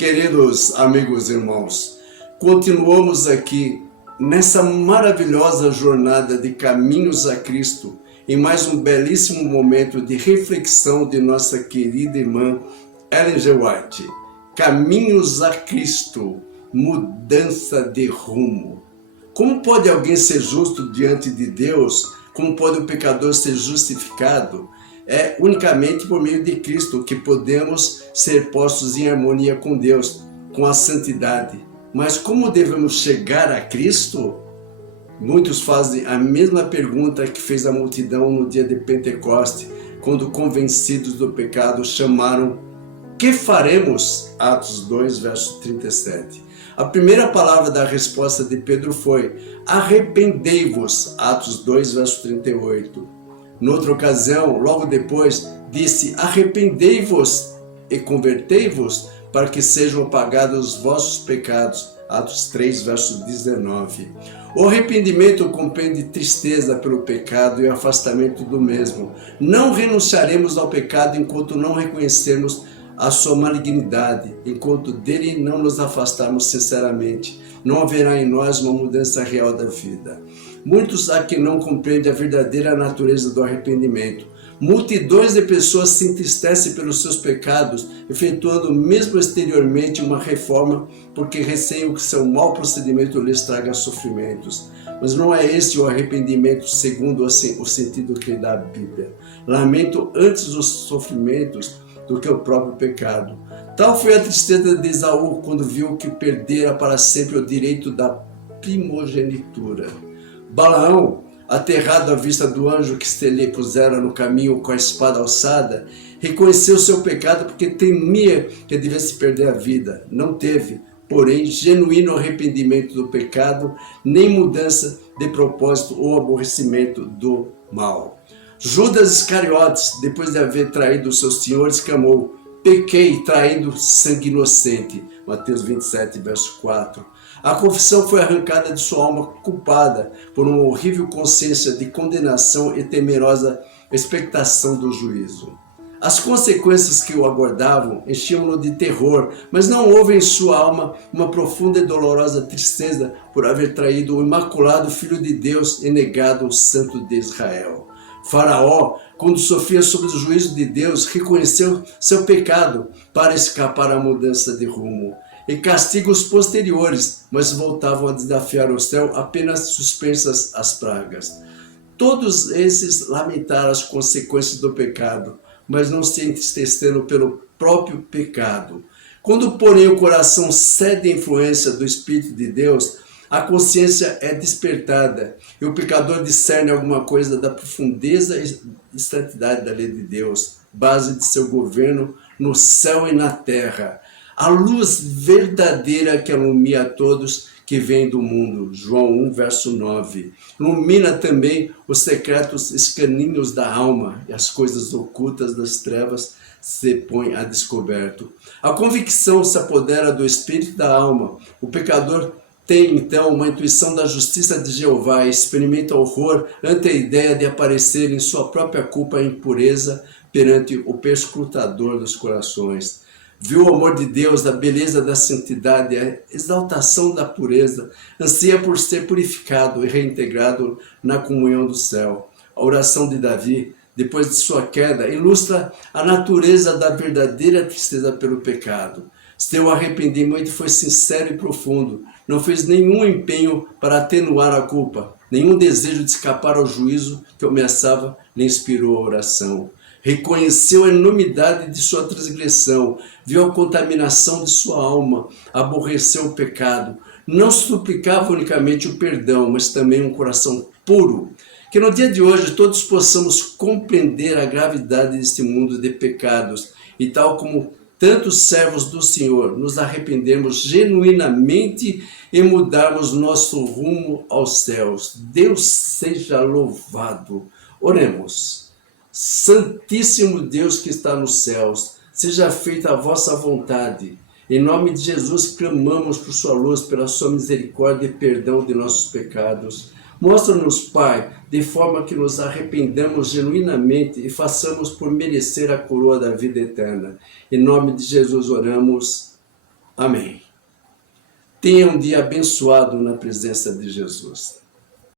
Queridos amigos e irmãos, continuamos aqui nessa maravilhosa jornada de caminhos a Cristo, em mais um belíssimo momento de reflexão de nossa querida irmã Ellen G. White. Caminhos a Cristo, mudança de rumo. Como pode alguém ser justo diante de Deus? Como pode o pecador ser justificado? É unicamente por meio de Cristo que podemos ser postos em harmonia com Deus, com a santidade. Mas como devemos chegar a Cristo? Muitos fazem a mesma pergunta que fez a multidão no dia de Pentecoste, quando convencidos do pecado chamaram: "Que faremos?" Atos 2, verso 37. A primeira palavra da resposta de Pedro foi: "Arrependei-vos." Atos 2, verso 38. Noutra ocasião, logo depois, disse: "Arrependei-vos e convertei-vos, para que sejam apagados os vossos pecados." Atos 3, verso 19. O arrependimento compreende tristeza pelo pecado e afastamento do mesmo. Não renunciaremos ao pecado enquanto não reconhecermos a sua malignidade, enquanto dele não nos afastarmos sinceramente. Não haverá em nós uma mudança real da vida. Muitos aqui não compreendem a verdadeira natureza do arrependimento. Multidões de pessoas se entristecem pelos seus pecados, efetuando mesmo exteriormente uma reforma, porque receiam que seu mau procedimento lhes traga sofrimentos. Mas não é esse o arrependimento segundo o sentido que dá a Bíblia. Lamento antes os sofrimentos do que o próprio pecado. Tal foi a tristeza de Esaú quando viu que perdera para sempre o direito da primogenitura. Balaão, aterrado à vista do anjo que se lhe pusera no caminho com a espada alçada, reconheceu seu pecado porque temia que devesse perder a vida. Não teve, porém, genuíno arrependimento do pecado, nem mudança de propósito ou aborrecimento do mal. Judas Iscariotes, depois de haver traído os seus senhores, clamou: "Pequei, traindo sangue inocente." Mateus 27, verso 4. A confissão foi arrancada de sua alma culpada por uma horrível consciência de condenação e temerosa expectação do juízo. As consequências que o aguardavam enchiam-no de terror, mas não houve em sua alma uma profunda e dolorosa tristeza por haver traído o imaculado Filho de Deus e negado o Santo de Israel. Faraó, quando sofria sob o juízo de Deus, reconheceu seu pecado para escapar à mudança de rumo. E castigos posteriores, mas voltavam a desafiar o céu apenas suspensas as pragas. Todos esses lamentaram as consequências do pecado, mas não se entristeceram pelo próprio pecado. Quando, porém, o coração cede à influência do Espírito de Deus, a consciência é despertada e o pecador discerne alguma coisa da profundeza e santidade da lei de Deus, base de seu governo no céu e na terra. A luz verdadeira que ilumina a todos que vêm do mundo. João 1, verso 9. Ilumina também os secretos escaninhos da alma e as coisas ocultas das trevas se põem a descoberto. A convicção se apodera do espírito da alma. O pecador tem então uma intuição da justiça de Jeová e experimenta horror ante a ideia de aparecer em sua própria culpa e impureza perante o perscrutador dos corações. Viu o amor de Deus, a beleza da santidade, a exaltação da pureza, ansia por ser purificado e reintegrado na comunhão do céu. A oração de Davi, depois de sua queda, ilustra a natureza da verdadeira tristeza pelo pecado. Seu arrependimento foi sincero e profundo, não fez nenhum empenho para atenuar a culpa, nenhum desejo de escapar ao juízo que o ameaçava lhe inspirou a oração. Reconheceu a enormidade de sua transgressão, viu a contaminação de sua alma, aborreceu o pecado. Não suplicava unicamente o perdão, mas também um coração puro. Que no dia de hoje todos possamos compreender a gravidade deste mundo de pecados e, tal como tantos servos do Senhor, nos arrependermos genuinamente e mudarmos nosso rumo aos céus. Deus seja louvado. Oremos. Santíssimo Deus que está nos céus, seja feita a vossa vontade. Em nome de Jesus clamamos por sua luz, pela sua misericórdia e perdão de nossos pecados. Mostra-nos, Pai, de forma que nos arrependamos genuinamente e façamos por merecer a coroa da vida eterna. Em nome de Jesus oramos. Amém. Tenha um dia abençoado na presença de Jesus.